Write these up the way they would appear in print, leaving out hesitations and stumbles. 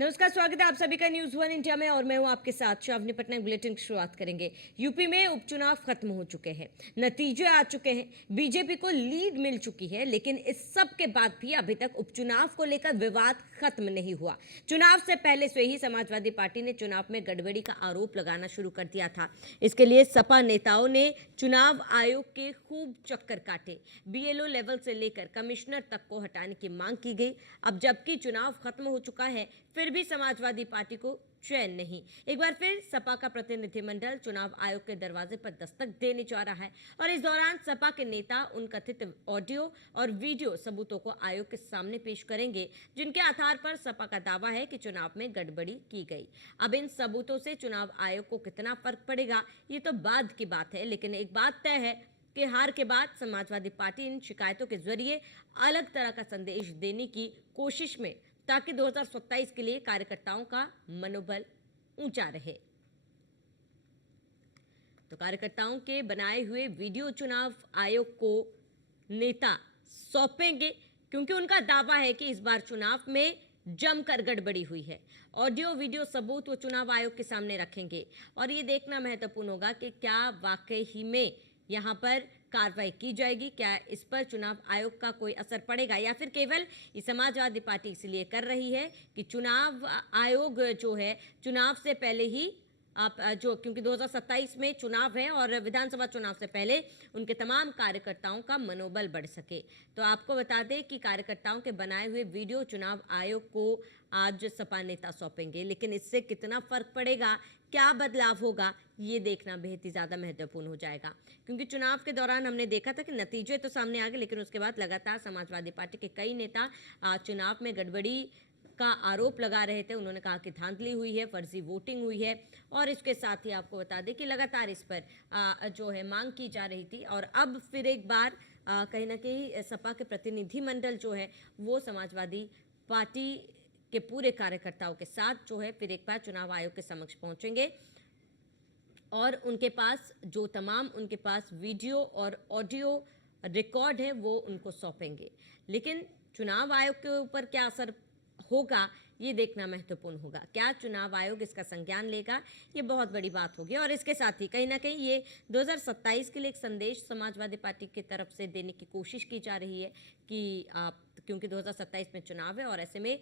नमस्कार, स्वागत है आप सभी का न्यूज वन इंडिया में और मैं हूं आपके साथ श्रावणी पटनायक। बुलेटिन की शुरुआत करेंगे। यूपी में उपचुनाव खत्म हो चुके हैं, नतीजे आ चुके हैं, बीजेपी को लीड मिल चुकी है, लेकिन इस सब के बाद भी अभी तक उपचुनाव को लेकर विवाद खत्म नहीं हुआ। चुनाव से पहले से ही समाजवादी पार्टी ने चुनाव में गड़बड़ी का आरोप लगाना शुरू कर दिया था। इसके लिए सपा नेताओं ने चुनाव आयोग के खूब चक्कर काटे। बीएलओ लेवल से लेकर कमिश्नर तक को हटाने की मांग की गई। अब जबकि चुनाव खत्म हो चुका है, फिर भी समाजवादी पार्टी को चैन नहीं। एक बार फिर सपा का प्रतिनिधिमंडल चुनाव आयोग के दरवाजे पर दस्तक देने जा रहा है और इस दौरान सपा के नेता उन कथित ऑडियो और वीडियो सबूतों को आयोग के सामने पेश करेंगे, जिनके आधार पर सपा का दावा है कि चुनाव में गड़बड़ी की गई। अब इन सबूतों से चुनाव आयोग को कितना फर्क पड़ेगा, ये तो बाद की बात है, लेकिन एक बात तय है कि हार के बाद समाजवादी पार्टी इन शिकायतों के जरिए अलग तरह का संदेश देने की कोशिश में, ताकि 2027 के लिए कार्यकर्ताओं का मनोबल ऊंचा रहे। तो कार्यकर्ताओं के बनाए हुए वीडियो चुनाव आयोग को नेता सौंपेंगे, क्योंकि उनका दावा है कि इस बार चुनाव में जमकर गड़बड़ी हुई है। ऑडियो वीडियो सबूत वो चुनाव आयोग के सामने रखेंगे और ये देखना महत्वपूर्ण होगा कि क्या वाकई ही में यहाँ पर कार्रवाई की जाएगी, क्या इस पर चुनाव आयोग का कोई असर पड़ेगा, या फिर केवल ये समाजवादी पार्टी इसलिए कर रही है कि चुनाव आयोग जो है चुनाव से पहले ही आप जो, क्योंकि 2027 में चुनाव है और विधानसभा चुनाव से पहले उनके तमाम कार्यकर्ताओं का मनोबल बढ़ सके। तो आपको बता दें कि कार्यकर्ताओं के बनाए हुए वीडियो चुनाव आयोग को आज सपा नेता सौंपेंगे, लेकिन इससे कितना फर्क पड़ेगा, क्या बदलाव होगा, ये देखना बेहद ही ज़्यादा महत्वपूर्ण हो जाएगा। क्योंकि चुनाव के दौरान हमने देखा था कि नतीजे तो सामने आ गए, लेकिन उसके बाद लगातार समाजवादी पार्टी के कई नेता चुनाव में गड़बड़ी का आरोप लगा रहे थे। उन्होंने कहा कि धांधली हुई है, फर्जी वोटिंग हुई है, और इसके साथ ही आपको बता दें कि लगातार इस पर जो है मांग की जा रही थी। और अब फिर एक बार कहीं ना कहीं सपा के प्रतिनिधिमंडल जो है वो समाजवादी पार्टी के पूरे कार्यकर्ताओं के साथ जो है फिर एक बार चुनाव आयोग के समक्ष पहुंचेंगे और उनके पास जो तमाम उनके पास वीडियो और ऑडियो रिकॉर्ड है वो उनको सौंपेंगे। लेकिन चुनाव आयोग के ऊपर क्या असर होगा, ये देखना महत्वपूर्ण होगा। क्या चुनाव आयोग इसका संज्ञान लेगा, ये बहुत बड़ी बात होगी। और इसके साथ ही कहीं ना कहीं ये 2027 के लिए एक संदेश समाजवादी पार्टी की तरफ से देने की कोशिश की जा रही है कि क्योंकि 2027 में चुनाव है और ऐसे में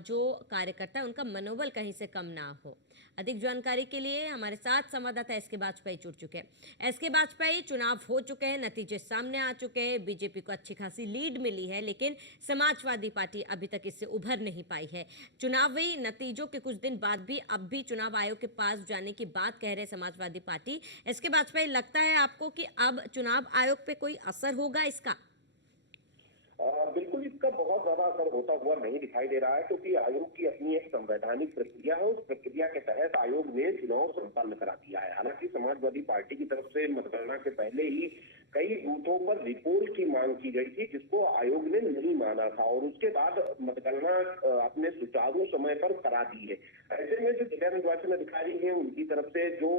जो कार्यकर्ता है उनका मनोबल कहीं से कम ना हो। अधिक जानकारी के लिए हमारे साथ संवाददाता एसके बाजपेयी जुड़ चुके हैं। एसके बाजपेयी, चुनाव हो चुके हैं, नतीजे सामने आ चुके हैं, बीजेपी को अच्छी खासी लीड मिली है, लेकिन समाजवादी पार्टी अभी तक इससे उभर नहीं पाई है। चुनावी नतीजों के कुछ दिन बाद भी अब भी चुनाव आयोग के पास जाने की बात कह रहे समाजवादी पार्टी। एसके बाजपेयी, लगता है आपको कि अब चुनाव आयोग पे कोई असर होगा इसका? बिल्कुल इसका बहुत ज्यादा असर होता हुआ नहीं दिखाई दे रहा है, क्योंकि आयोग की अपनी एक संवैधानिक प्रक्रिया है। उस प्रक्रिया के तहत आयोग ने चुनाव संपन्न करा दिया है। हालांकि समाजवादी पार्टी की तरफ से मतगणना के पहले ही कई बूथों पर रिपोर्ट की मांग की गई थी, जिसको आयोग ने नहीं माना था, और उसके बाद मतगणना अपने सुचारू समय पर करा दी है। ऐसे में जो जिला निर्वाचन अधिकारी है उनकी तरफ से जो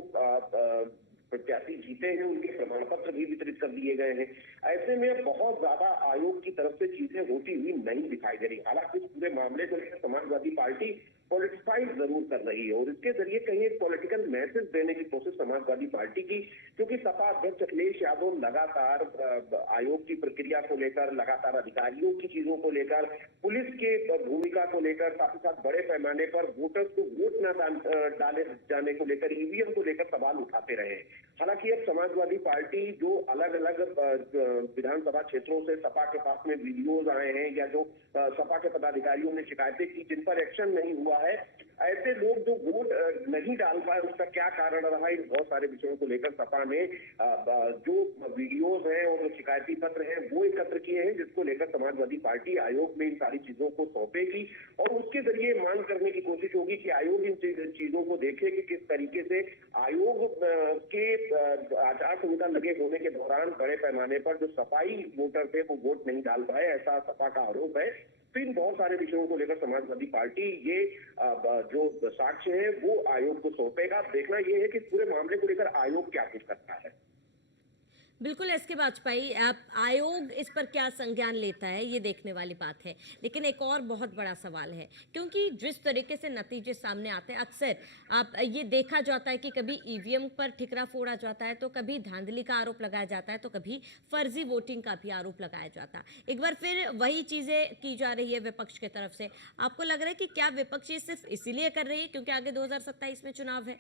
प्रत्याशी जीते हैं उनके प्रमाण पत्र भी वितरित कर दिए गए हैं। ऐसे में बहुत ज्यादा आयोग की तरफ से चीजें होती हुई नहीं दिखाई दे रही। हालांकि इस पूरे मामले को लेकर समाजवादी पार्टी पॉलिटिसाइज जरूर कर रही है और इसके जरिए कहीं एक पॉलिटिकल मैसेज देने की कोशिश समाजवादी पार्टी की, क्योंकि सपा अध्यक्ष अखिलेश यादव लगातार आयोग की प्रक्रिया को लेकर, लगातार अधिकारियों की चीजों को लेकर, पुलिस के भूमिका को लेकर, साथ ही साथ बड़े पैमाने पर वोटर्स को वोट न डाले जाने को लेकर, ईवीएम को लेकर सवाल उठाते रहे। हालांकि अब समाजवादी पार्टी जो अलग अलग विधानसभा क्षेत्रों से सपा के पास में वीडियोज आए हैं या जो सपा के पदाधिकारियों ने शिकायतें की जिन पर एक्शन नहीं हुआ है, ऐसे लोग जो वोट नहीं डाल पाए उसका क्या कारण रहा, इन बहुत सारे विषयों को लेकर सपा ने जो वीडियोज हैं और जो शिकायती पत्र हैं वो एकत्र किए हैं, जिसको लेकर समाजवादी पार्टी आयोग में इन सारी चीजों को सौंपेगी और उसके जरिए मांग करने की कोशिश होगी कि आयोग इन चीजों को देखे कि किस तरीके से आयोग के आचार संहिता लगे होने के दौरान बड़े पैमाने पर जो सफाई वोटर थे वो वोट नहीं डाल पाए, ऐसा सपा का आरोप है। तो इन बहुत सारे विषयों को लेकर समाजवादी पार्टी ये जो साक्ष्य है वो आयोग को सौंपेगा। देखना यह है कि पूरे मामले को लेकर आयोग क्या कुछ करता है। बिल्कुल एस के वाजपेयी आप आयोग इस पर क्या संज्ञान लेता है ये देखने वाली बात है। लेकिन एक और बहुत बड़ा सवाल है, क्योंकि जिस तरीके से नतीजे सामने आते हैं अक्सर आप ये देखा जाता है कि कभी ईवीएम पर ठिकरा फोड़ा जाता है, तो कभी धांधली का आरोप लगाया जाता है, तो कभी फर्जी वोटिंग का भी आरोप लगाया जाता है। एक बार फिर वही चीजें की जा रही है विपक्ष की तरफ से। आपको लग रहा है कि क्या विपक्ष ये सिर्फ इसीलिए कर रही है क्योंकि आगे 2027 में चुनाव है?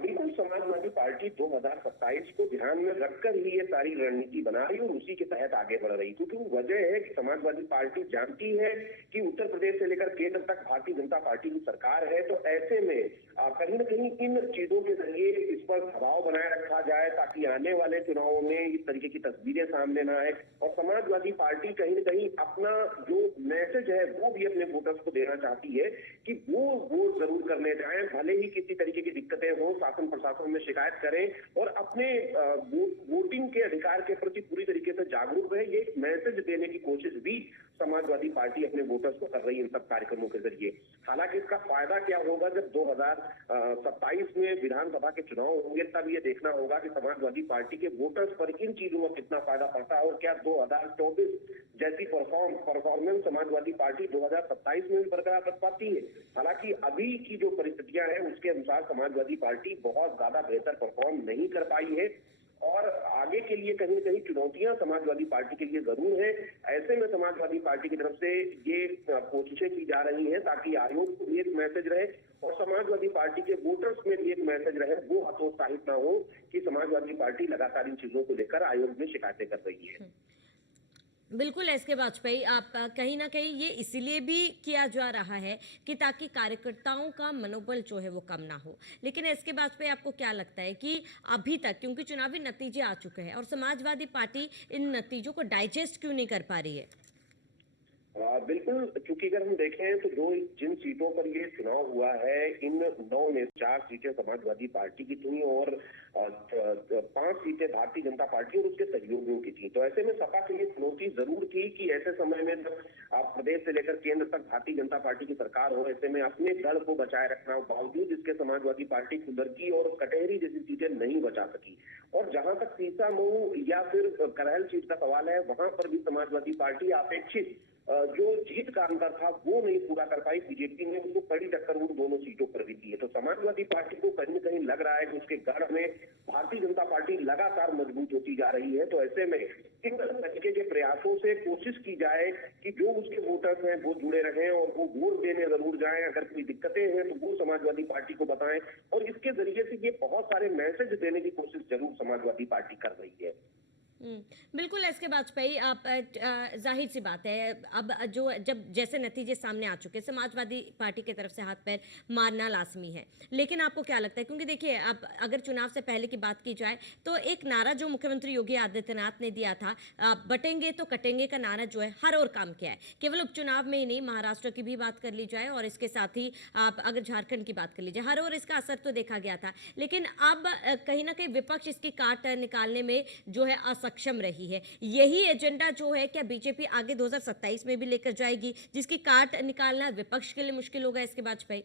बिल्कुल समाजवादी पार्टी 2027 को ध्यान में रखकर ही ये सारी रणनीति बना रही और उसी के तहत आगे बढ़ रही, क्योंकि वजह है कि समाजवादी पार्टी जानती है कि उत्तर प्रदेश से लेकर केंद्र तक भारतीय जनता पार्टी की सरकार है। तो ऐसे में कहीं न कहीं इन चीजों के जरिए इस पर दबाव बनाए रखा जाए ताकि आने वाले चुनावों में इस तरीके की तस्वीरें सामने ना आए। और समाजवादी पार्टी कहीं न कहीं अपना जो मैसेज है वो भी अपने वोटर्स को देना चाहती है कि वो वोट जरूर करने जाएं, भले ही किसी तरीके की दिक्कतें हो, शासन प्रशासन में शिकायत करें और अपने वोटिंग के अधिकार के प्रति पूरी तरीके से जागरूक रहे। ये एक मैसेज देने की कोशिश भी समाजवादी पार्टी अपने वोटर्स को कर रही है इन सब कार्यक्रमों के जरिए। हालांकि इसका फायदा क्या होगा जब 2027 में विधानसभा के चुनाव होंगे, तब ये देखना होगा कि समाजवादी पार्टी के वोटर्स पर इन चीजों का कितना फायदा पड़ता है और क्या 2024 जैसी परफॉर्मेंस समाजवादी पार्टी 2027 में भी बरकरार रख पाती है। हालांकि अभी की जो परिस्थितियां हैं उसके अनुसार समाजवादी पार्टी बहुत ज्यादा बेहतर परफॉर्म नहीं कर पाई है और आगे के लिए कहीं न कहीं चुनौतियां समाजवादी पार्टी के लिए जरूर है। ऐसे में समाजवादी पार्टी की तरफ से ये कोशिशें की जा रही हैं ताकि आयोग को भी एक मैसेज रहे और समाजवादी पार्टी के वोटर्स में भी एक मैसेज रहे, वो हतोत्साहित ना हो कि समाजवादी पार्टी लगातार इन चीजों को लेकर आयोग में शिकायतें कर रही है। बिल्कुल एस के वाजपेयी आप कहीं ना कहीं ये इसीलिए भी किया जा रहा है कि ताकि कार्यकर्ताओं का मनोबल जो है वो कम ना हो। लेकिन एस के वाजपेयी आपको क्या लगता है कि अभी तक क्योंकि चुनावी नतीजे आ चुके हैं और समाजवादी पार्टी इन नतीजों को डाइजेस्ट क्यों नहीं कर पा रही है? बिल्कुल, क्योंकि अगर हम देखें तो जिन सीटों पर ये चुनाव हुआ है, इन 9 में 4 सीटें समाजवादी पार्टी की थी और 5 सीटें भारतीय जनता पार्टी और उसके सहयोगियों की थी। तो ऐसे में सपा के लिए चुनौती जरूर थी कि ऐसे समय में जब प्रदेश से लेकर केंद्र तक भारतीय जनता पार्टी की सरकार हो, ऐसे में अपने गढ़ को बचाए रखना, बावजूद इसके समाजवादी पार्टी कुदरकी और कटहरी जैसी सीटें नहीं बचा सकी। और जहां तक सीसामऊ या फिर करहल सीट का सवाल है, वहां पर भी समाजवादी पार्टी अपेक्षित जो जीत का अंतर था वो नहीं पूरा कर पाई। बीजेपी ने उनको कड़ी टक्कर उन दोनों सीटों पर भी दी है। तो समाजवादी पार्टी को कहीं न कहीं लग रहा है कि उसके गढ़ में भारतीय जनता पार्टी लगातार मजबूत होती जा रही है। तो ऐसे में इन तरीके के प्रयासों से कोशिश की जाए कि जो उसके वोटर्स हैं वो जुड़े रहें और वो वोट देने जरूर जाएं। अगर कोई दिक्कतें हैं तो वो समाजवादी पार्टी को बताएं और इसके जरिए से ये बहुत सारे मैसेज देने की कोशिश जरूर समाजवादी पार्टी कर रही है। बिल्कुल एस के वाजपेयी आप जाहिर सी बात है अब जो जब जैसे नतीजे सामने आ चुके समाजवादी पार्टी की तरफ से हाथ पैर मारना लाजमी है। लेकिन आपको क्या लगता है, क्योंकि देखिए अब अगर चुनाव से पहले की बात की जाए तो एक नारा जो मुख्यमंत्री योगी आदित्यनाथ ने दिया था, बटेंगे तो कटेंगे का नारा जो है हर और काम किया है। केवल उपचुनाव में ही नहीं, महाराष्ट्र की भी बात कर ली जाए और इसके साथ ही आप अगर झारखंड की बात कर लीजिए, हर और इसका असर तो देखा गया था। लेकिन अब कहीं ना कहीं विपक्ष इसकी काट निकालने में जो है सक्षम रही है। यही एजेंडा जो है क्या बीजेपी आगे 2027 में भी लेकर जाएगी, जिसकी काट निकालना विपक्ष के लिए मुश्किल होगा इसके वाजपेयी?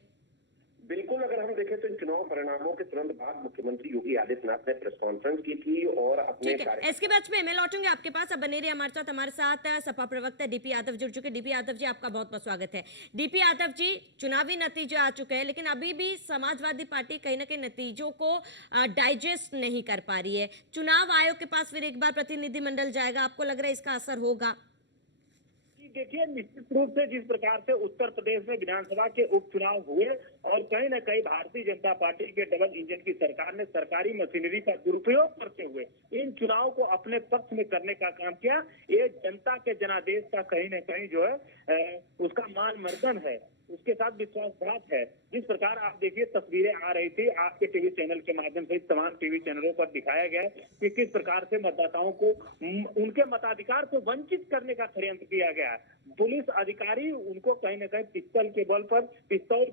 बिल्कुल, अगर हम देखें तो इन चुनाव परिणामों के तुरंत बाद मुख्यमंत्री योगी आदित्यनाथ ने प्रेस कॉन्फ्रेंस की थी और अपने इसके बाद में मैं लौटूंगी आपके पास। अब बने रहिए हमारे साथ सपा प्रवक्ता डीपी यादव जुड़ चुके। डीपी यादव जी, आपका बहुत बहुत स्वागत है। डीपी यादव जी, चुनावी नतीजे आ चुके हैं लेकिन अभी भी समाजवादी पार्टी कहीं ना कहीं नतीजों को डाइजेस्ट नहीं कर पा रही है। चुनाव आयोग के पास फिर एक बार प्रतिनिधिमंडल जाएगा, आपको लग रहा है इसका असर होगा? देखिए, निश्चित रूप से जिस प्रकार से उत्तर प्रदेश में विधानसभा के उपचुनाव हुए और कहीं न कहीं भारतीय जनता पार्टी के डबल इंजन की सरकार ने सरकारी मशीनरी का दुरुपयोग करते हुए इन चुनाव को अपने पक्ष में करने का काम किया, ये जनता के जनादेश का कहीं न कहीं जो है उसका मान मर्दन है, उसके साथ विश्वासघात है। जिस प्रकार आप देखिए तस्वीरें आ रही थी आपके टीवी चैनल के माध्यम से, तमाम टीवी चैनलों पर दिखाया गया कि किस प्रकार से मतदाताओं को उनके मताधिकार को वंचित करने का षड्यंत्र किया गया। पुलिस अधिकारी उनको कहीं न कहीं पिस्तौल के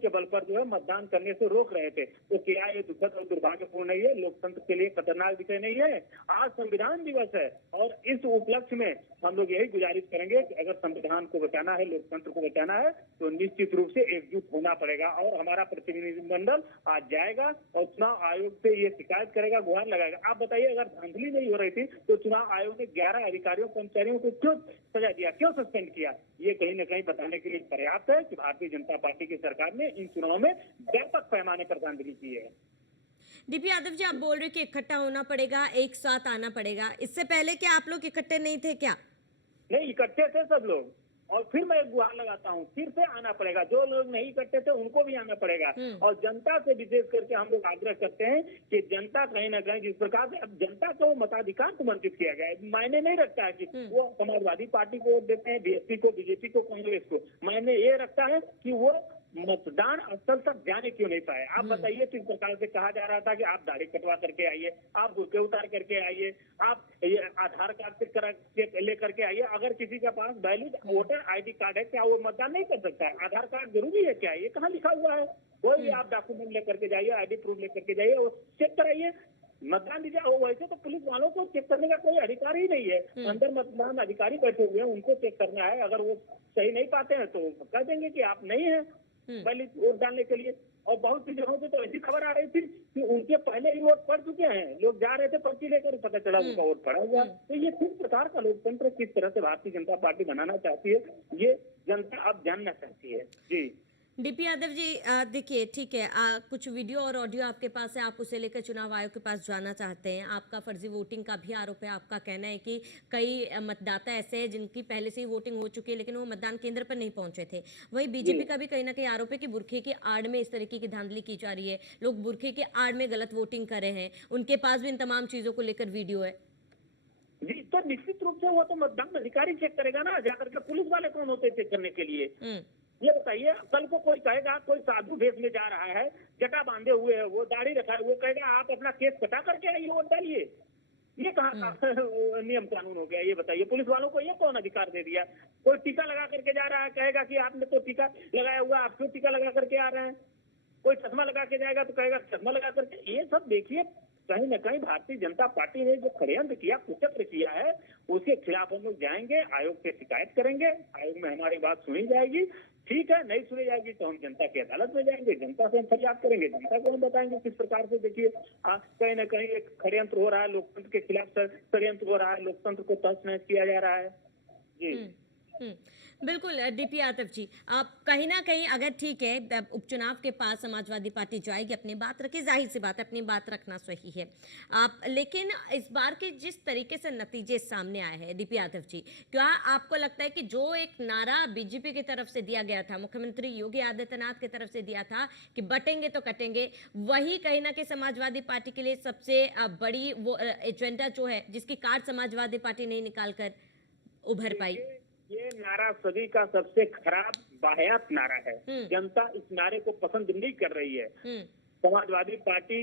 बल पर जो है मतदान करने से रोक रहे थे। तो क्या ये दुखद और दुर्भाग्यपूर्ण नहीं है? लोकतंत्र के लिए खतरनाक विषय नहीं है? आज संविधान दिवस है और इस उपलक्ष्य में हम लोग यही गुजारिश करेंगे कि अगर संविधान को बचाना है, लोकतंत्र को बचाना है, तो निश्चित रूप से एकजुट होना पड़ेगा। और हमारा प्रतिनिधिमंडल आज जाएगा और चुनाव आयोग से ये शिकायत करेगा, गुहार लगाएगा। आप बताइए, अगर धांधली नहीं हो रही थी तो चुनाव आयोग ने 11 अधिकारियों कर्मचारियों को क्यों सजा दिया, क्यों सस्पेंड किया? ये कहीं न कहीं बताने के लिए पर्याप्त है कि भारतीय जनता पार्टी की सरकार ने इन चुनाव में व्यापक पैमाने पर धांधली की है। डीपी यादव जी, आप बोल रहे हो कि इकट्ठा होना पड़ेगा, एक साथ आना पड़ेगा। इससे पहले क्या आप लोग इकट्ठे नहीं थे क्या? नहीं, इकट्ठे थे सब लोग। और फिर मैं एक गुहार लगाता हूँ, फिर से आना पड़ेगा। जो लोग नहीं इकट्ठे थे उनको भी आना पड़ेगा। और जनता से विशेष करके हम लोग आग्रह करते हैं कि जनता कहीं ना कहीं जिस प्रकार से अब जनता को मताधिकार को वंचित किया गया है, मायने नहीं रखता है कि वो समाजवादी पार्टी को वोट देते हैं, बीएसपी को, बीजेपी को, कांग्रेस को। मायने ये रखता है कि वो मतदान स्थल तक जाने क्यों नहीं पाए। आप बताइए, किस प्रकार से कहा जा रहा था कि आप दाढ़ी कटवा करके आइए, आप बुर्के उतार करके आइए, आप ये आधार कार्ड लेकर के आइए। अगर किसी के पास वैलिड वोटर आईडी कार्ड है, क्या वो मतदान नहीं कर सकता है? आधार कार्ड जरूरी है क्या? ये कहाँ लिखा हुआ है? कोई भी आप डॉक्यूमेंट लेकर के जाइए, आईडी प्रूफ लेकर के जाइए और चेक कराइए, मतदान दीजिए। और वैसे तो पुलिस वालों को चेक करने का कोई अधिकार ही नहीं है। अंदर मतदान अधिकारी बैठे हुए हैं, उनको चेक करना है। अगर वो सही नहीं पाते हैं तो कह देंगे कि आप नहीं है वैलिड वोट डालने के लिए। और बहुत सी जगहों से तो ऐसी खबर आ रही थी कि उनके पहले ही वोट पड़ चुके हैं, लोग जा रहे थे पर्ची लेकर, पता चला उनका वोट पड़ा हुआ। तो ये किस प्रकार का लोकतंत्र, किस तरह से भारतीय जनता पार्टी बनाना चाहती है, ये जनता अब जानना चाहती है। जी डीपी यादव जी, देखिए ठीक है, कुछ वीडियो और ऑडियो आपके पास है, आप उसे लेकर चुनाव आयोग के पास जाना चाहते हैं। आपका फर्जी वोटिंग का भी आरोप है। आपका कहना है कि कई मतदाता ऐसे हैं जिनकी पहले से ही वोटिंग हो चुकी है लेकिन वो मतदान केंद्र पर नहीं पहुंचे थे। वही बीजेपी का भी कहीं ना कहीं आरोप है कि बुरखे की आड़ में इस तरीके की धांधली की जा रही है, लोग बुरखे के आड़ में गलत वोटिंग कर रहे हैं। उनके पास भी इन तमाम चीजों को लेकर वीडियो है। जी, तो निश्चित रूप से वो तो मतदान अधिकारी चेक करेगा ना, जाकर के। पुलिस वाले कौन होते चेक करने के लिए? ये बताइए, कल को कोई कहेगा, कोई साधु भेष में जा रहा है, जटा बांधे हुए है, वो दाढ़ी रखा है, वो कहेगा आप अपना केस कटा करके आइए, वोट डालिए। ये कहाँ का नियम कानून हो गया? ये बताइए, पुलिस वालों को ये कौन अधिकार दे दिया? कोई टीका लगा करके जा रहा है, कहेगा कि आपने तो टीका लगाया हुआ, आप क्यों टीका लगा करके आ रहे हैं? कोई चश्मा लगा के जाएगा तो कहेगा चश्मा लगा करके। ये सब देखिए, कहीं न कहीं भारतीय जनता पार्टी ने जो षड्यंत्र किया, कुचक्र किया है, उसके खिलाफ हम लोग जाएंगे, आयोग से शिकायत करेंगे। आयोग में हमारी बात सुनी जाएगी। ठीक है, नहीं सुनी जाएगी तो हम जनता की अदालत में जाएंगे, जनता से हम फरियाद करेंगे, जनता को हम बताएंगे किस प्रकार से। देखिए, कहीं न कहीं एक षड्यंत्र हो रहा है, लोकतंत्र के खिलाफ षड्यंत्र हो रहा है, लोकतंत्र को तहस नहस किया जा रहा है। जी बिल्कुल डीपी यादव जी, आप कहीं ना कहीं अगर ठीक है उपचुनाव के पास समाजवादी पार्टी जाएगी, अपनी बात रखे, जाहिर सी बात है अपनी बात रखना सही है। आप लेकिन इस बार के जिस तरीके से नतीजे सामने आए हैं डीपी यादव जी, क्या आपको लगता है कि जो एक नारा बीजेपी की तरफ से दिया गया था, मुख्यमंत्री योगी आदित्यनाथ की तरफ से दिया था कि बटेंगे तो कटेंगे, वही कहीं ना कहीं समाजवादी पार्टी के लिए सबसे बड़ी वो एजेंडा जो है जिसकी कार्ड समाजवादी पार्टी नहीं निकाल कर उभर पाई? ये नारा सदी का सबसे खराब वाहियात नारा है। जनता इस नारे को पसंद नहीं कर रही है। समाजवादी पार्टी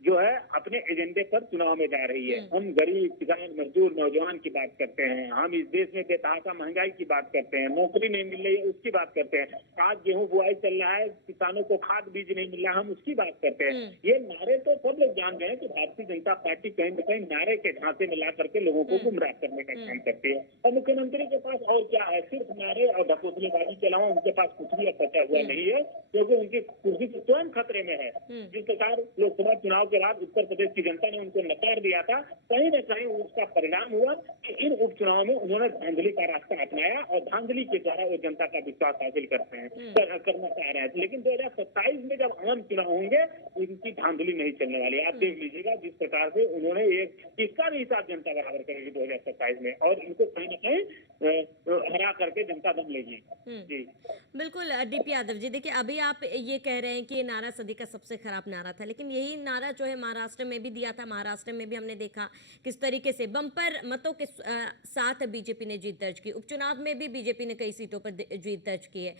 जो है अपने एजेंडे पर चुनाव में जा रही है। हम गरीब, किसान, मजदूर, नौजवान की बात करते हैं, हम इस देश में बेतहाशा महंगाई की बात करते हैं, नौकरी नहीं मिल रही है उसकी बात करते हैं, आज गेहूं बुआई चल रहा है, किसानों को खाद बीज नहीं मिल रहा, हम उसकी बात करते हैं। ये नारे तो सब लोग जान गए हैं कि भारतीय जनता पार्टी कहीं न कहीं नारे के झांसे में ला करके लोगों को गुमराह करने का काम करती है। और मुख्यमंत्री के पास और क्या है? सिर्फ नारे और ढकोसलेबाजी के अलावा उनके पास कुछ भी बचा हुआ नहीं है, क्योंकि उनकी कुर्सी तो स्वयं खतरे में है। जिस प्रकार लोकसभा चुनाव के बाद उत्तर प्रदेश की जनता ने उनको नकार दिया था, कहीं न कहीं उसका परिणाम हुआ कि इन उपचुनाव में उन्होंने धांधली का रास्ता अपनाया और धांधली के द्वारा वो जनता का विश्वास हासिल करते हैं, करना चाह रहे हैं। लेकिन 2027 में जब आम चुनाव होंगे, इनकी धांधली नहीं चलने वाली। आप देख लीजिएगा जिस प्रकार से उन्होंने इसका भी हिसाब जनता बराबर करेगी 2027 में, और इनको कहीं न कहीं हरा करके जनता दम लेगी। जी बिल्कुल डीपी यादव जी, देखिए अभी आप ये कह रहे हैं कि ये नारा सदी का सबसे खराब नारा था, लेकिन यही नारा जो है महाराष्ट्र में भी दिया था। महाराष्ट्र में भी हमने देखा किस तरीके से बम्पर मतों के साथ बीजेपी ने जीत दर्ज की। उपचुनाव में भी बीजेपी ने कई सीटों पर जीत दर्ज की है।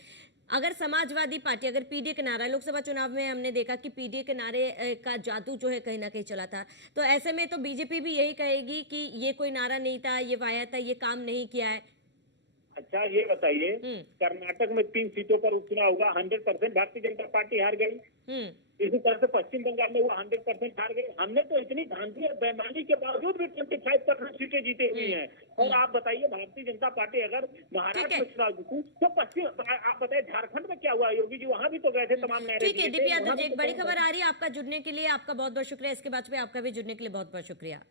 अगर समाजवादी पार्टी, अगर पीडीए के नारा, लोकसभा चुनाव में हमने देखा कि पीडीए के नारे का जादू जो है कहीं ना कहीं चला था, तो ऐसे में तो बीजेपी भी यही कहेगी कि ये कोई नारा नहीं था, ये वाया था, ये काम नहीं किया है। अच्छा ये बताइए, हम्म। कर्नाटक में 3 सीटों पर उपचुनाव हुआ, 100% भारतीय जनता पार्टी हार गई। हम्म। इसी तरह से पश्चिम बंगाल में हुआ, 100% हार गई। हमने तो इतनी धांधली और बेईमानी के बावजूद भी 25% सीटें जीती हुई हैं। और आप बताइए, भारतीय जनता पार्टी अगर महाराष्ट्र है। में चुनाव जीती तो पश्चिम, आप बताइए झारखंड में क्या हुआ? योगी जी वहां भी तो गए थे, तमाम नारे ठीक है दिए थे, डीपी यादव वहां जी, भी एक तो बड़ी कौन- खबर आ रही है आपका जुड़ने के लिए, आपका बहुत बहुत शुक्रिया। इसके बाद में आपका भी जुड़ने के लिए बहुत बहुत शुक्रिया।